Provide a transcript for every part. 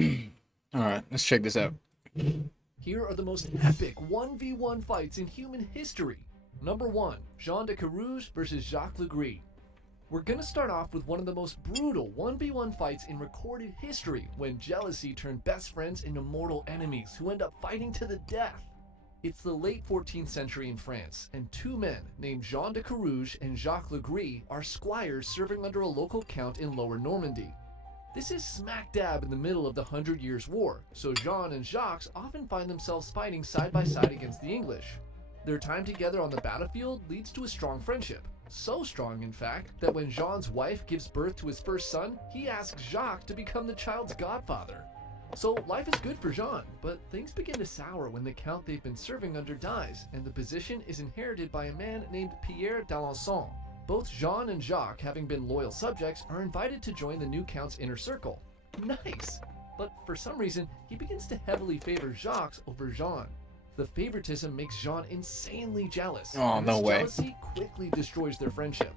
All right, let's check this out. Here are the most epic 1v1 fights in human history. Number 1, Jean de Carouge versus Jacques Legris. We're gonna start off with one of the most brutal 1v1 fights in recorded history when jealousy turned best friends into mortal enemies who end up fighting to the death. It's the late 14th century in France, and two men named Jean de Carouge and Jacques Legris are squires serving under a local count in Lower Normandy. This is smack dab in the middle of the Hundred Years' War, so Jean and Jacques often find themselves fighting side by side against the English. Their time together on the battlefield leads to a strong friendship. So strong, in fact, that when Jean's wife gives birth to his first son, he asks Jacques to become the child's godfather. So life is good for Jean, but things begin to sour when the count they've been serving under dies, and the position is inherited by a man named Pierre d'Alençon. Both Jean and Jacques, having been loyal subjects, are invited to join the new count's inner circle. Nice! But for some reason, he begins to heavily favor Jacques over Jean. The favoritism makes Jean insanely jealous, Oh, and no this way. jealousy quickly destroys their friendship.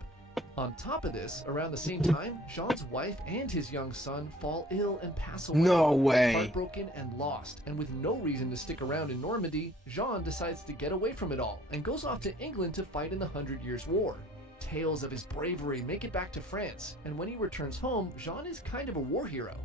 On top of this, around the same time, Jean's wife and his young son fall ill and pass away. No way. Heartbroken and lost, and with no reason to stick around in Normandy, Jean decides to get away from it all and goes off to England to fight in the Hundred Years' War. Tales of his bravery make it back to France, and when he returns home, Jean is kind of a war hero.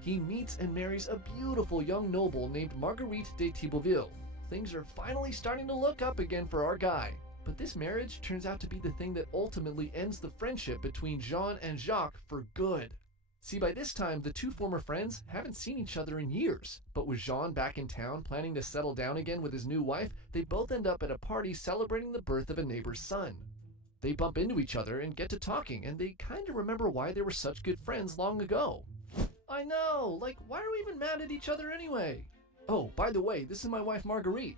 He meets and marries a beautiful young noble named Marguerite de Thibauville. Things are finally starting to look up again for our guy. But this marriage turns out to be the thing that ultimately ends the friendship between Jean and Jacques for good. See, by this time, the two former friends haven't seen each other in years. But with Jean back in town planning to settle down again with his new wife, they both end up at a party celebrating the birth of a neighbor's son. They bump into each other and get to talking, and they kind of remember why they were such good friends long ago. I know, like, why are we even mad at each other anyway? Oh, by the way, this is my wife Marguerite.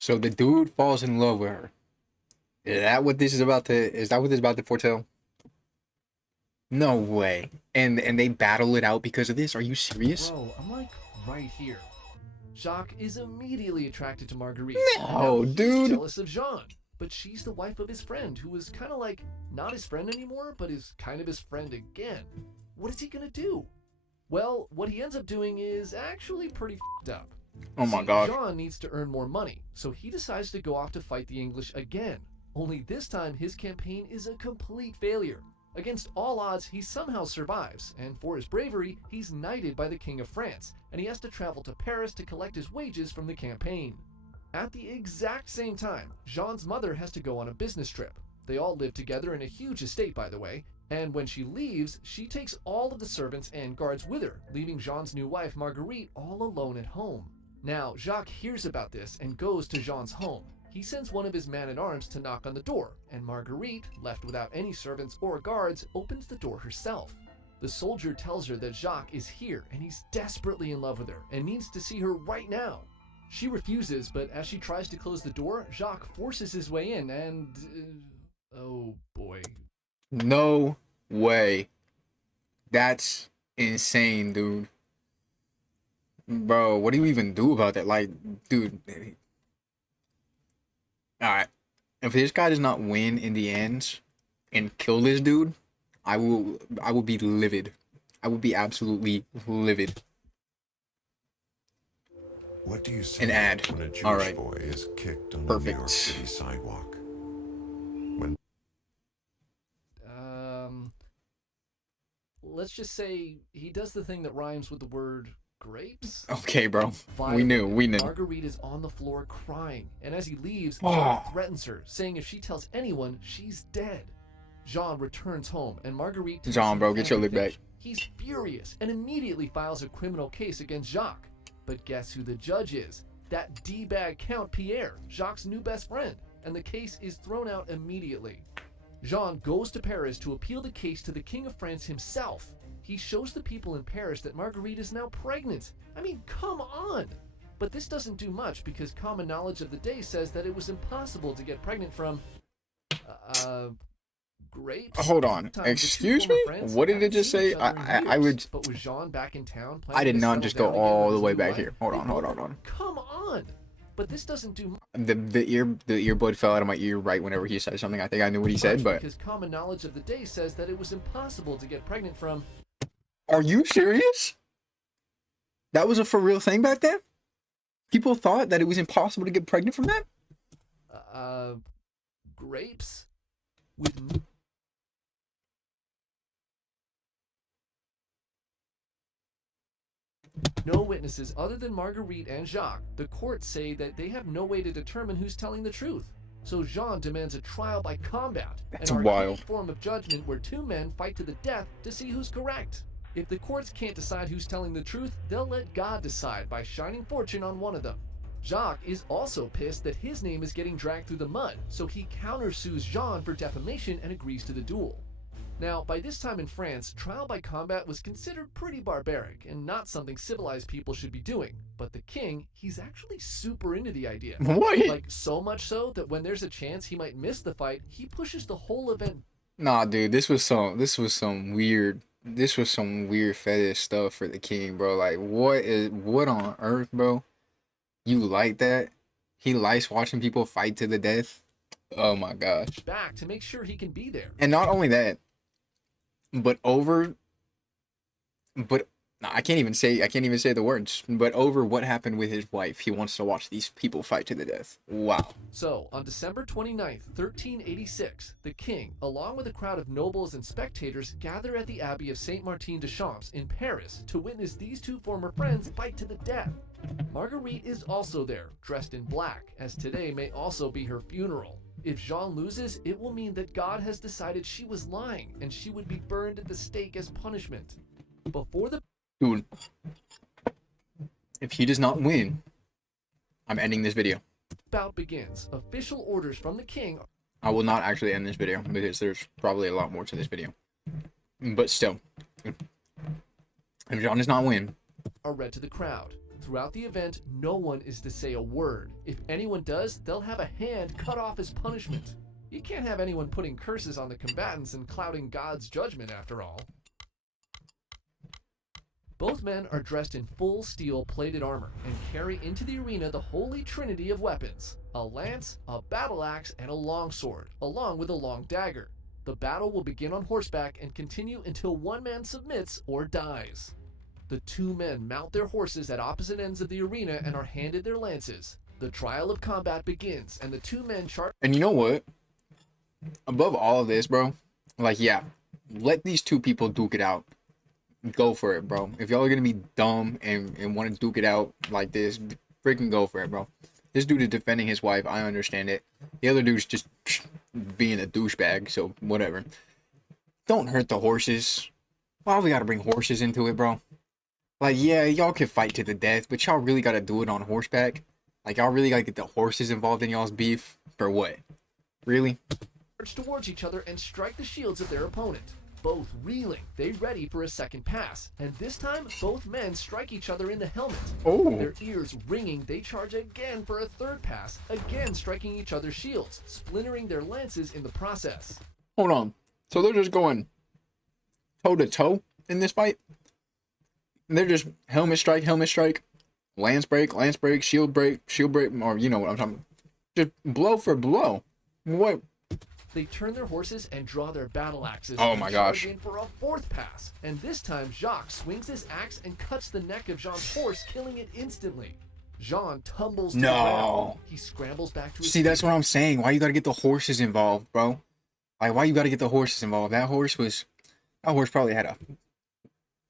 So the dude falls in love with her. Is that what this is about to? Is that what this is about to foretell? No way. And they battle it out because of this? Are you serious? Bro, I'm like right here. Jacques is immediately attracted to Marguerite. No, Now he's dude. jealous of Jean, but she's the wife of his friend, who is kind of like not his friend anymore, but is kind of his friend again. What is he gonna do? Well, what he ends up doing is actually pretty f***ed up. Oh my See, god. Jean needs to earn more money, so he decides to go off to fight the English again. Only this time his campaign is a complete failure. Against all odds, he somehow survives, and for his bravery, he's knighted by the King of France, and he has to travel to Paris to collect his wages from the campaign. At the exact same time, Jean's mother has to go on a business trip. They all live together in a huge estate, by the way, and when she leaves, she takes all of the servants and guards with her, leaving Jean's new wife, Marguerite, all alone at home. Now, Jacques hears about this and goes to Jean's home. He sends one of his man-at-arms to knock on the door, and Marguerite, left without any servants or guards, opens the door herself. The soldier tells her that Jacques is here, and he's desperately in love with her, and needs to see her right now. She refuses, but as she tries to close the door, Jacques forces his way in, and... oh boy. No way. That's insane, dude. Bro, what do you even do about that? Like, dude. Alright. If this guy does not win in the end and kill this dude, I will be livid. I will be absolutely livid. What do you say An ad. when a Jewish Alright. boy is kicked on the New Perfect. York City sidewalk? When Let's just say he does the thing that rhymes with the word grapes. Okay, bro. Violently, We knew. Marguerite is on the floor crying, and as he leaves, Oh. Jean threatens her, saying if she tells anyone, she's dead. Jean returns home, and Marguerite tells Jean, him bro, get your lip everything. back. He's furious and immediately files a criminal case against Jacques. But guess who the judge is? That D-bag Count Pierre, Jacques' new best friend, and the case is thrown out immediately. Jean goes to Paris to appeal the case to the King of France himself. He shows the people in Paris that Marguerite is now pregnant. I mean, come on! But this doesn't do much because common knowledge of the day says that it was impossible to get pregnant from, grapes. Hold on. Time, the two Excuse former me? friends What did it haven't just seen say? each other in I years. would. But with Jean back in town, I did planning to not settle just go down again with all the his way new back wife, here. Hold they on. both- Come on! But this doesn't do The earbud fell out of my ear right whenever he said something. I think I knew what he said, much but because common knowledge of the day says that it was impossible to get pregnant from are you serious? That was a for real thing back then? People thought that it was impossible to get pregnant from that? grapes with no witnesses other than Marguerite and Jacques. The courts say that they have no way to determine who's telling the truth. So Jean demands a trial by combat, That's an archaic wild. form of judgment where two men fight to the death to see who's correct. If the courts can't decide who's telling the truth, they'll let God decide by shining fortune on one of them. Jacques is also pissed that his name is getting dragged through the mud, so he countersues Jean for defamation and agrees to the duel. Now, by this time in France, trial by combat was considered pretty barbaric and not something civilized people should be doing. But the king, he's actually super into the idea. What? Like, so much so that when there's a chance he might miss the fight, he pushes the whole event Nah, dude, this was some weird fetish stuff for the king, bro. Like, what on earth, bro? You like that? He likes watching people fight to the death. Oh my gosh. back to make sure he can be there. And not only that, but no, I can't even say the words. But over what happened with his wife, he wants to watch these people fight to the death. Wow. So, on December 29th, 1386, the king, along with a crowd of nobles and spectators, gather at the Abbey of Saint Martin de Champs in Paris to witness these two former friends fight to the death. Marguerite is also there, dressed in black, as today may also be her funeral. If Jean loses, it will mean that God has decided she was lying, and she would be burned at the stake as punishment. Before the Dude, if he does not win, I'm ending this video. bout begins, official orders from the king I will not actually end this video because there's probably a lot more to this video. But still, if John does not win, are read to the crowd. Throughout the event, no one is to say a word. If anyone does, they'll have a hand cut off as punishment. You can't have anyone putting curses on the combatants and clouding God's judgment after all. Both men are dressed in full steel plated armor and carry into the arena the holy trinity of weapons: a lance, a battle axe, and a longsword, along with a long dagger. The battle will begin on horseback and continue until one man submits or dies. The two men mount their horses at opposite ends of the arena and are handed their lances. The trial of combat begins, and the two men charge. and you know what? Above all of this, bro, like, yeah, let these two people duke it out. Go for it, bro. If y'all are gonna be dumb and want to duke it out like this, freaking go for it, bro. This dude is defending his wife. I understand it. The other dude's just being a douchebag, so whatever. Don't hurt the horses. Why we gotta bring horses into it, bro? Like, yeah, y'all can fight to the death, but y'all really gotta do it on horseback? Like, y'all really gotta get the horses involved in y'all's beef? For what? Really? towards each other and strike the shields of their opponent. Both reeling, they ready for a second pass, and this time both men strike each other in the helmet. Oh. Their ears ringing, they charge again for a third pass, again striking each other's shields, splintering their lances in the process. Hold on. So they're just going toe to toe in this fight? They're just helmet strike, lance break, shield break, or you know what I'm talking about. Just blow for blow. What? They turn their horses and draw their battle axes. Oh and my charge gosh. in for a fourth pass. And this time Jacques swings his axe and cuts the neck of Jean's horse, killing it instantly. Jean tumbles to the ground. He scrambles back to his See, that's what I'm saying. Why you gotta get the horses involved, bro? Like, why you gotta get the horses involved? That horse probably had a...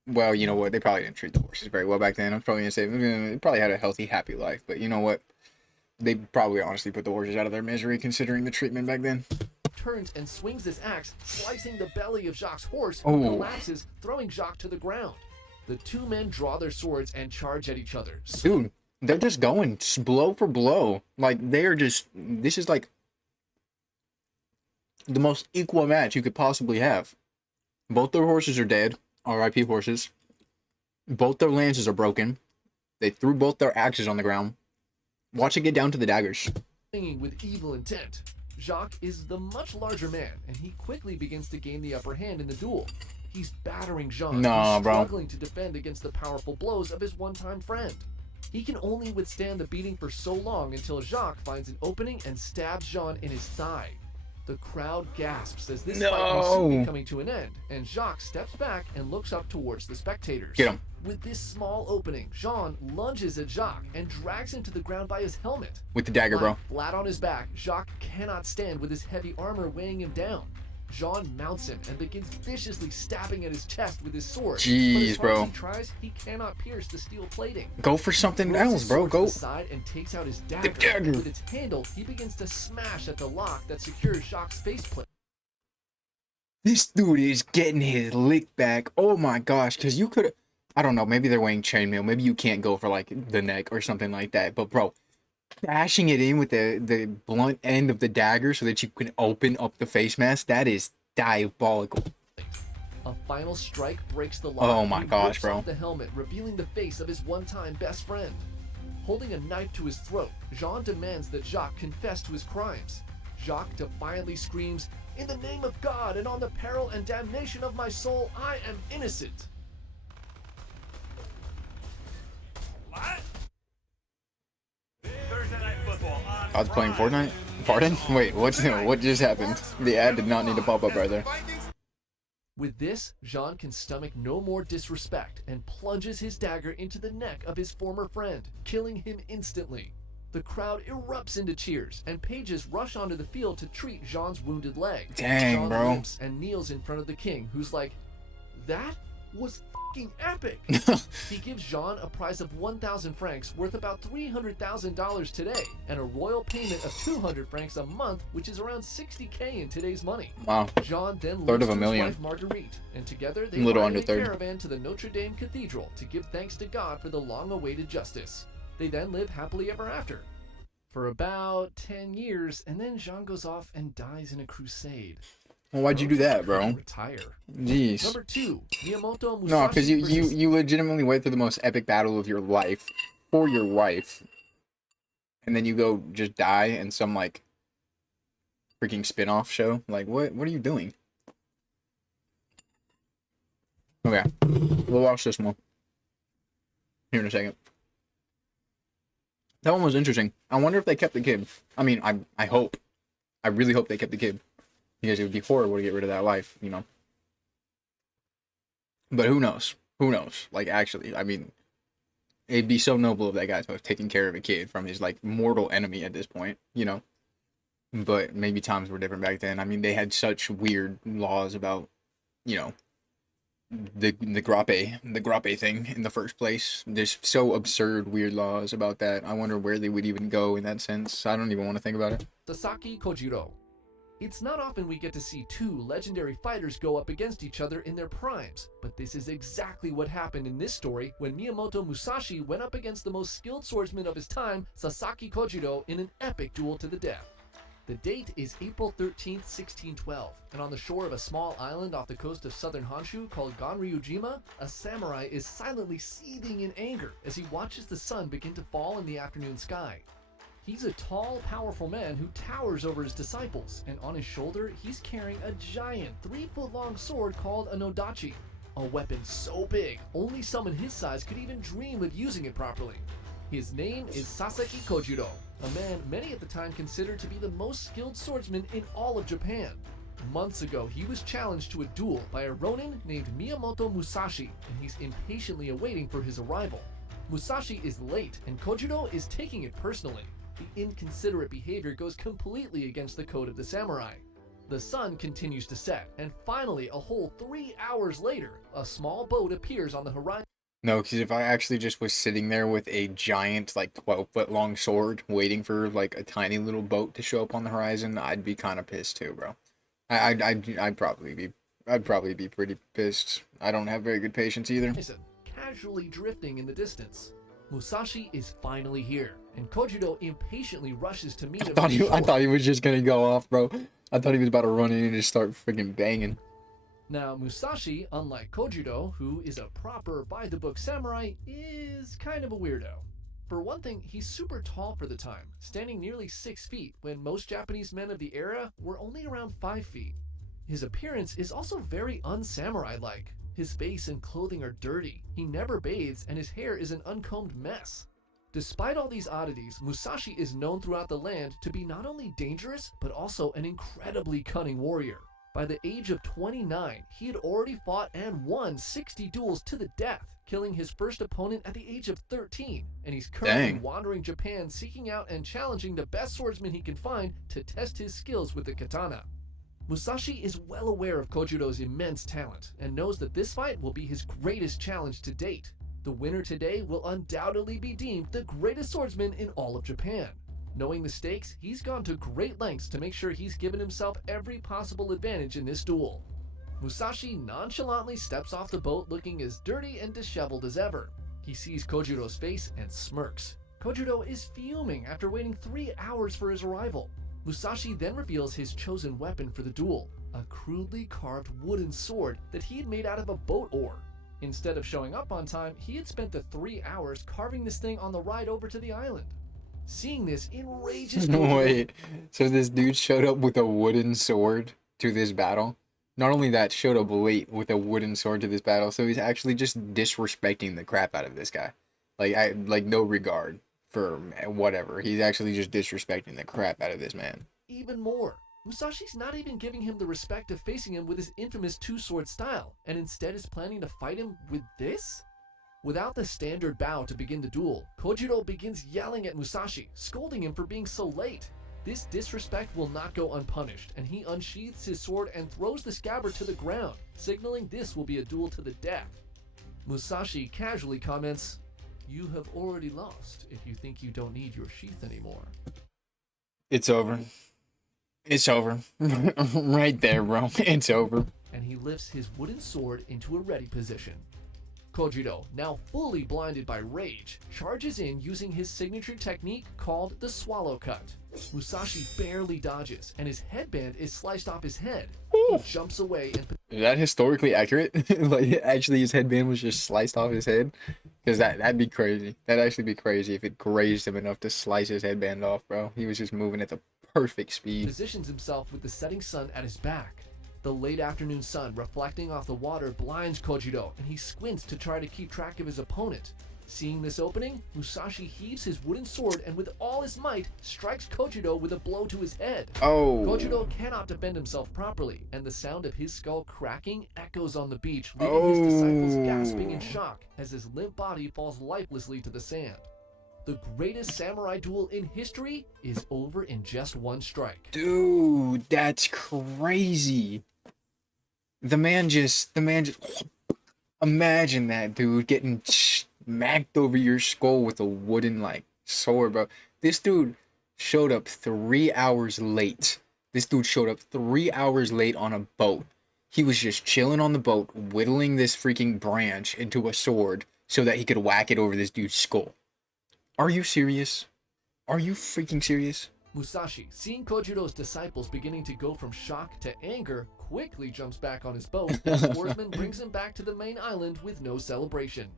Well, you know what? They probably didn't treat the horses very well back then. I'm probably gonna say it probably had a healthy, happy life. But you know what? They probably honestly put the horses out of their misery considering the treatment back then. turns and swings his axe, slicing the belly of Jacques' horse, Oh. who collapses, throwing Jacques to the ground. The two men draw their swords and charge at each other. Dude, they're just going blow for blow. Like, they're just... This is like the most equal match you could possibly have. Both their horses are dead. R.I.P. horses. Both their lances are broken. They threw both their axes on the ground. Watch it get down to the daggers. Singing with evil intent. Jacques is the much larger man, and he quickly begins to gain the upper hand in the duel. He's battering Jean, Nah, who's bro. struggling to defend against the powerful blows of his one-time friend. He can only withstand the beating for so long until Jacques finds an opening and stabs Jean in his thigh. The crowd gasps as this fight may soon be coming to an end, and Jacques steps back and looks up towards the spectators. Get him. With this small opening, Jean lunges at Jacques and drags him to the ground by his helmet. With the dagger, bro. Lying flat on his back, Jacques cannot stand with his heavy armor weighing him down. Jean mounts him and begins viciously stabbing at his chest with his sword. Jeez, but as hard bro. as he tries, he cannot pierce the steel plating. Go for something Throws else, his bro. sword to Go. the side and takes out his dagger. dagger. With its handle, he begins to smash at the lock that secures Jacques' faceplate. This dude is getting his lick back. Oh my gosh, because you could, I don't know, maybe they're weighing chainmail. Maybe you can't go for like the neck or something like that. But bro, bashing it in with the blunt end of the dagger so that you can open up the face mask, that is diabolical. A final strike breaks the lock. Oh my He gosh, rips bro. off the helmet, revealing the face of his one-time best friend. Holding a knife to his throat, Jean demands that Jacques confess to his crimes. Jacques defiantly screams, "In the name of God and on the peril and damnation of my soul, I am innocent." What? Thursday night football on I was playing Prime. Fortnite? Pardon? Wait, what just happened? The ad did not need to pop up right there. With this, Jean can stomach no more disrespect and plunges his dagger into the neck of his former friend, killing him instantly. The crowd erupts into cheers, and pages rush onto the field to treat Jean's wounded leg. Dang, Jean bro. limps and kneels in front of the king, who's like, "That was fucking epic." He gives Jean a prize of 1,000 francs, worth about $300,000 today, and a royal payment of 200 francs a month, which is around 60K in today's money. Wow. Jean then Third leaves of a to million. his wife Marguerite, and together they Little ride under in a third. caravan to the Notre Dame Cathedral to give thanks to God for the long-awaited justice. They then live happily ever after for about 10 years, and then Jean goes off and dies in a crusade. Well, why'd you do that, bro? Retire. Jeez. Number 2, Miyamoto Musashi. No, because you versus- legitimately went through the most epic battle of your life for your wife, and then you go just die in some like freaking spin-off show. Like, what are you doing? Okay, we'll watch this one here in a second. That one was interesting. I wonder if they kept the kid. I mean, I hope. I really hope they kept the kid. Because it would be horrible to get rid of that life, you know. But who knows? Who knows? Like, actually, I mean, it'd be so noble of that guy to have taken care of a kid from his, like, mortal enemy at this point, you know. But maybe times were different back then. I mean, they had such weird laws about, you know, the grappe thing in the first place. There's so absurd, weird laws about that. I wonder where they would even go in that sense. I don't even want to think about it. Sasaki Kojiro. It's not often we get to see two legendary fighters go up against each other in their primes, but this is exactly what happened in this story when Miyamoto Musashi went up against the most skilled swordsman of his time, Sasaki Kojiro, in an epic duel to the death. The date is April 13th, 1612, and on the shore of a small island off the coast of southern Honshu called Ganryujima, a samurai is silently seething in anger as he watches the sun begin to fall in the afternoon sky. He's a tall, powerful man who towers over his disciples, and on his shoulder, he's carrying a giant 3-foot-long sword called a nodachi, a weapon so big, only someone his size could even dream of using it properly. His name is Sasaki Kojiro, a man many at the time considered to be the most skilled swordsman in all of Japan. Months ago, he was challenged to a duel by a ronin named Miyamoto Musashi, and he's impatiently awaiting for his arrival. Musashi is late, and Kojiro is taking it personally. The inconsiderate behavior goes completely against the code of the samurai. The sun continues to set, and finally, a whole 3 hours later, a small boat appears on the horizon. No, because if I actually just was sitting there with a giant, like 12-foot long sword, waiting for like a tiny little boat to show up on the horizon, I'd be kind of pissed too, bro. I'd probably be pretty pissed. I don't have very good patience either. Casually drifting in the distance. Musashi is finally here, and Kojiro impatiently rushes to meet him. I thought he was just gonna go off, bro. I thought he was about to run in and just start freaking banging. Now, Musashi, unlike Kojiro, who is a proper by-the-book samurai, is kind of a weirdo. For one thing, he's super tall for the time, standing nearly 6 feet when most Japanese men of the era were only around 5 feet. His appearance is also very un-samurai-like. His face and clothing are dirty, he never bathes, and his hair is an uncombed mess. Despite all these oddities, Musashi is known throughout the land to be not only dangerous, but also an incredibly cunning warrior. By the age of 29, he had already fought and won 60 duels to the death, killing his first opponent at the age of 13, and he's currently Dang. wandering Japan seeking out and challenging the best swordsman he can find to test his skills with the katana. Musashi is well aware of Kojudo's immense talent and knows that this fight will be his greatest challenge to date. The winner today will undoubtedly be deemed the greatest swordsman in all of Japan. Knowing the stakes, he's gone to great lengths to make sure he's given himself every possible advantage in this duel. Musashi nonchalantly steps off the boat looking as dirty and disheveled as ever. He sees Kojudo's face and smirks. Kojudo is fuming after waiting 3 hours for his arrival. Musashi then reveals his chosen weapon for the duel, a crudely carved wooden sword that he had made out of a boat oar. Instead of showing up on time, he had spent the 3 hours carving this thing on the ride over to the island. Seeing this enrages Kojudo. Wait, so this dude showed up with a wooden sword to this battle? Not only that, showed up late with a wooden sword to this battle, so he's actually just disrespecting the crap out of this guy. Like no regard for whatever. He's actually just disrespecting the crap out of this man. Even more, Musashi's not even giving him the respect of facing him with his infamous two-sword style, and instead is planning to fight him with this? Without the standard bow to begin the duel, Kojudo begins yelling at Musashi, scolding him for being so late. This disrespect will not go unpunished, and he unsheathes his sword and throws the scabbard to the ground, signaling this will be a duel to the death. Musashi casually comments, "You have already lost if you think you don't need your sheath anymore." It's over. It's over. Right there, bro. It's over. And he lifts his wooden sword into a ready position. Kojudo, now fully blinded by rage, charges in using his signature technique called the swallow cut. Musashi barely dodges, and his headband is sliced off his head. He jumps away and Is that historically accurate? Like, actually, his headband was just sliced off his head? Because that'd be crazy. That'd actually be crazy if it grazed him enough to slice his headband off, bro. He was just moving at the perfect speed. positions himself with the setting sun at his back. The late afternoon sun reflecting off the water blinds Kojudo, and he squints to try to keep track of his opponent. Seeing this opening, Musashi heaves his wooden sword and with all his might strikes Kojudo with a blow to his head. Oh. Kojudo cannot defend himself properly, and the sound of his skull cracking echoes on the beach, leaving his disciples gasping in shock as his limp body falls lifelessly to the sand. The greatest samurai duel in history is over in just one strike. Dude, that's crazy. The man just imagine that, dude, getting smacked over your skull with a wooden sword, bro. This dude showed up 3 hours late. This dude showed up 3 hours late on a boat. He was just chilling on the boat, whittling this freaking branch into a sword so that he could whack it over this dude's skull. Are you serious? Are you freaking serious? Musashi, seeing Kojudo's disciples beginning to go from shock to anger, quickly jumps back on his boat, and the swordsman brings him back to the main island with no celebration.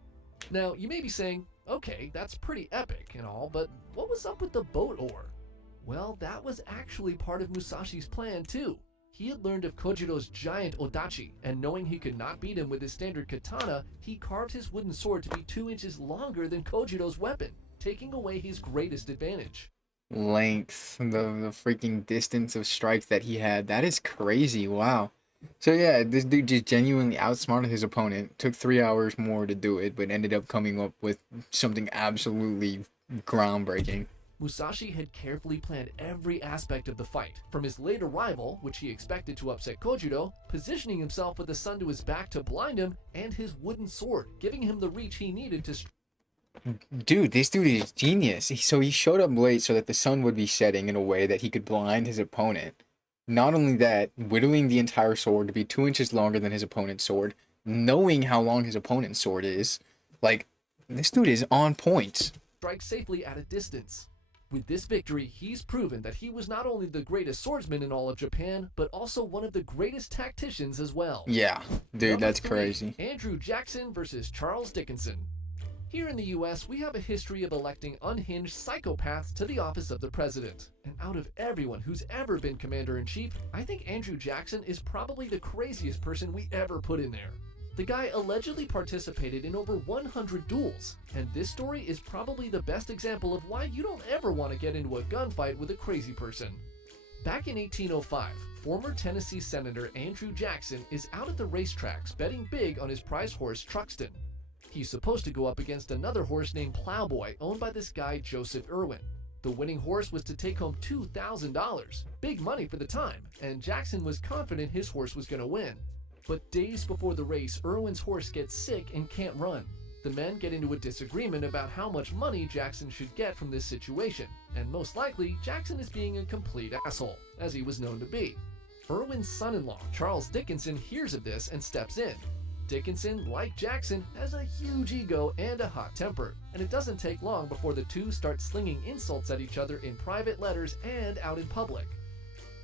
Now, you may be saying, okay, that's pretty epic and all, but what was up with the boat oar? Well, that was actually part of Musashi's plan too. He had learned of Kojudo's giant odachi, and knowing he could not beat him with his standard katana, he carved his wooden sword to be 2 inches longer than Kojudo's weapon, taking away his greatest advantage. Length, the freaking distance of strikes that he had. That is crazy. Wow. So yeah, this dude just genuinely outsmarted his opponent. Took 3 hours more to do it, but ended up coming up with something absolutely groundbreaking. Musashi had carefully planned every aspect of the fight, from his late arrival, which he expected to upset Kojudo, positioning himself with the sun to his back to blind him, and his wooden sword, giving him the reach he needed to Dude, this dude is genius. So he showed up late so that the sun would be setting in a way that he could blind his opponent. Not only that, whittling the entire sword to be 2 inches longer than his opponent's sword, knowing how long his opponent's sword is. Like, this dude is on point. strike safely at a distance. With this victory, he's proven that he was not only the greatest swordsman in all of Japan, but also one of the greatest tacticians as well. Yeah, dude, Number that's 3, crazy. Andrew Jackson versus Charles Dickinson. Here in the US, we have a history of electing unhinged psychopaths to the office of the president. And out of everyone who's ever been commander-in-chief, I think Andrew Jackson is probably the craziest person we ever put in there. The guy allegedly participated in over 100 duels, and this story is probably the best example of why you don't ever want to get into a gunfight with a crazy person. Back in 1805, former Tennessee Senator Andrew Jackson is out at the racetracks betting big on his prize horse Truxton. He's supposed to go up against another horse named Plowboy, owned by this guy Joseph Irwin. The winning horse was to take home $2,000, big money for the time, and Jackson was confident his horse was going to win. But days before the race, Irwin's horse gets sick and can't run. The men get into a disagreement about how much money Jackson should get from this situation, and most likely, Jackson is being a complete asshole, as he was known to be. Irwin's son-in-law, Charles Dickinson, hears of this and steps in. Dickinson, like Jackson, has a huge ego and a hot temper, and it doesn't take long before the two start slinging insults at each other in private letters and out in public.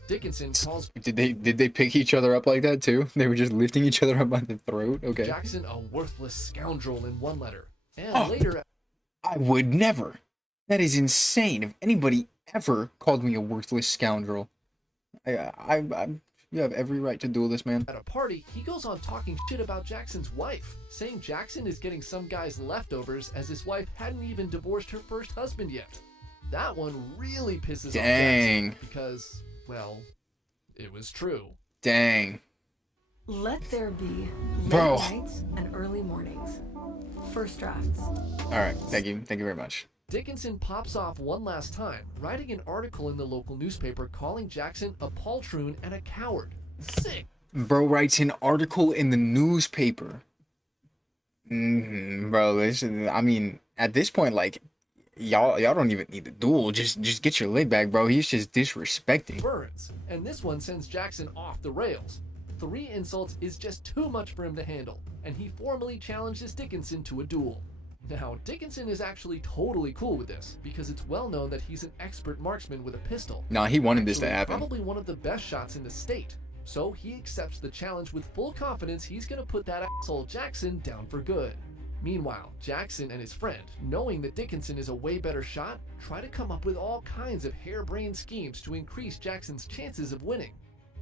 Dickinson calls Did they pick each other up like that too? They were just lifting each other up by the throat? Okay. Jackson a worthless scoundrel in one letter, and Oh. later I would never. That is insane. If anybody ever called me a worthless scoundrel, you have every right to duel this man. at a party, he goes on talking shit about Jackson's wife, saying Jackson is getting some guy's leftovers as his wife hadn't even divorced her first husband yet. That one really pisses off Dang. Jackson because, well, it was true. Dang. Let there be late Bro. nights and early mornings. First drafts. All right. Thank you. Thank you very much. Dickinson pops off one last time, writing an article in the local newspaper calling Jackson a poltroon and a coward. Sick. Bro writes an article in the newspaper. Bro, I mean, at this point, like, y'all don't even need to duel. Just get your leg back, bro. He's just disrespecting. Burns, and this one sends Jackson off the rails. 3 insults is just too much for him to handle, and he formally challenges Dickinson to a duel. Now, Dickinson is actually totally cool with this, because it's well known that he's an expert marksman with a pistol. Nah, he wanted this to Actually, happen. Probably one of the best shots in the state. So he accepts the challenge with full confidence he's gonna put that asshole Jackson down for good. Meanwhile, Jackson and his friend, knowing that Dickinson is a way better shot, try to come up with all kinds of harebrained schemes to increase Jackson's chances of winning.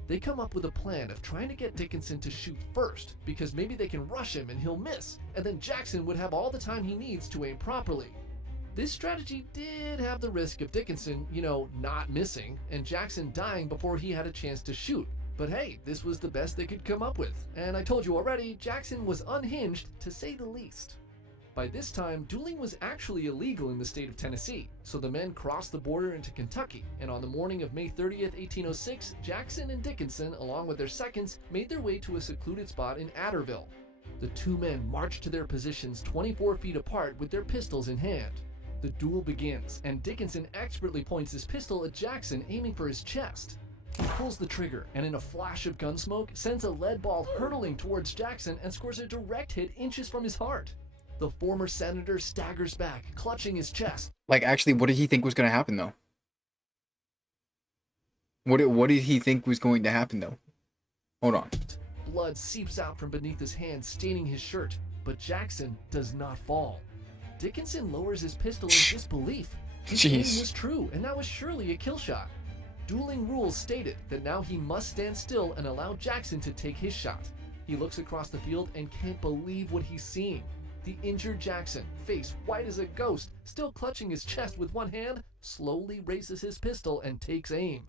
They come up with a plan of trying to get Dickinson to shoot first, because maybe they can rush him and he'll miss, and then Jackson would have all the time he needs to aim properly. This strategy did have the risk of Dickinson, not missing, and Jackson dying before he had a chance to shoot. But hey, this was the best they could come up with, and I told you already, Jackson was unhinged, to say the least. By this time, dueling was actually illegal in the state of Tennessee, so the men crossed the border into Kentucky, and on the morning of May 30th, 1806, Jackson and Dickinson, along with their seconds, made their way to a secluded spot in Adderville. The two men marched to their positions 24 feet apart with their pistols in hand. The duel begins, and Dickinson expertly points his pistol at Jackson, aiming for his chest. He pulls the trigger, and in a flash of gun smoke, sends a lead ball hurtling towards Jackson and scores a direct hit inches from his heart. The former senator staggers back, clutching his chest. Like, actually, what did he think was going to happen, though? What did he think was going to happen, though? Hold on. Blood seeps out from beneath his hand, staining his shirt, but Jackson does not fall. Dickinson lowers his pistol in disbelief. His aim Jeez. was true, and that was surely a kill shot. Dueling rules stated that now he must stand still and allow Jackson to take his shot. He looks across the field and can't believe what he's seeing. The injured Jackson, face white as a ghost, still clutching his chest with one hand, slowly raises his pistol and takes aim.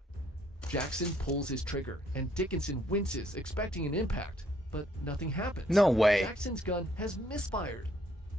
Jackson pulls his trigger, and Dickinson winces, expecting an impact, but nothing happens. No way. Jackson's gun has misfired.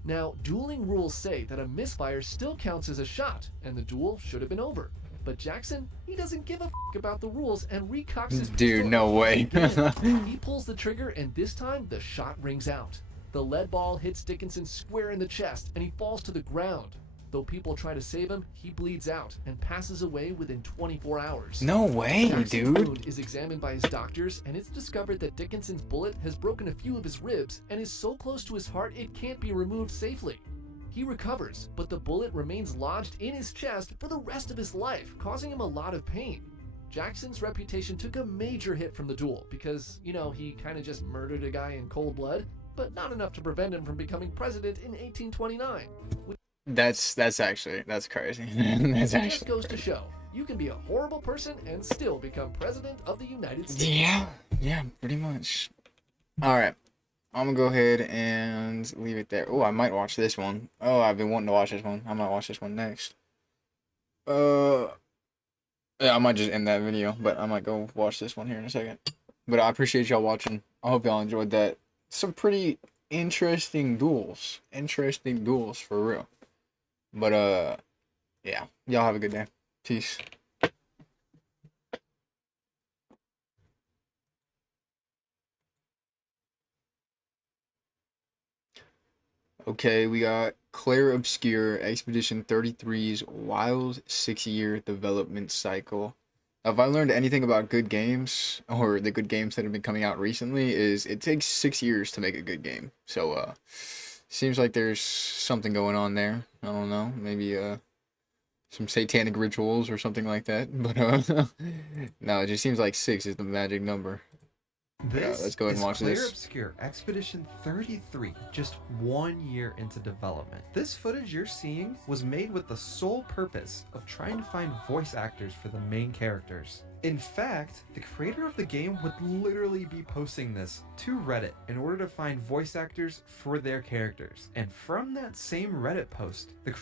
Now, dueling rules say that a misfire still counts as a shot, and the duel should have been over. But Jackson, he doesn't give a f*** about the rules and recocks his pistol. Dude, no way. Again. He pulls the trigger, and this time the shot rings out. The lead ball hits Dickinson square in the chest, and he falls to the ground. Though people try to save him, he bleeds out and passes away within 24 hours. No way, Jackson's dude. wound is examined by his doctors, and it's discovered that Dickinson's bullet has broken a few of his ribs and is so close to his heart it can't be removed safely. He recovers, but the bullet remains lodged in his chest for the rest of his life, causing him a lot of pain. Jackson's reputation took a major hit from the duel because, he kind of just murdered a guy in cold blood, but not enough to prevent him from becoming president in 1829. That's crazy. That's It just actually goes to show, you can be a horrible person and still become president of the United States. Yeah, pretty much. All right. I'm gonna go ahead and leave it there. Oh, I might watch this one. Oh, I've been wanting to watch this one. I might watch this one next. Uh, yeah, I might just end that video, but I might go watch this one here in a second. But I appreciate y'all watching. I hope y'all enjoyed that. Some pretty interesting duels. Interesting duels for real. But yeah, y'all have a good day. Peace. Okay, we got Claire Obscure Expedition 33's wild 6-year development cycle. If I learned anything about good games, or the good games that have been coming out recently, is it takes 6 years to make a good game. So, seems like there's something going on there. I don't know, maybe, some satanic rituals or something like that. But, no, it just seems like 6 is the magic number. This let's go ahead is and watch Claire this. Obscure Expedition 33, just 1 year into development. This footage you're seeing was made with the sole purpose of trying to find voice actors for the main characters. In fact, the creator of the game would literally be posting this to Reddit in order to find voice actors for their characters. And from that same Reddit post, the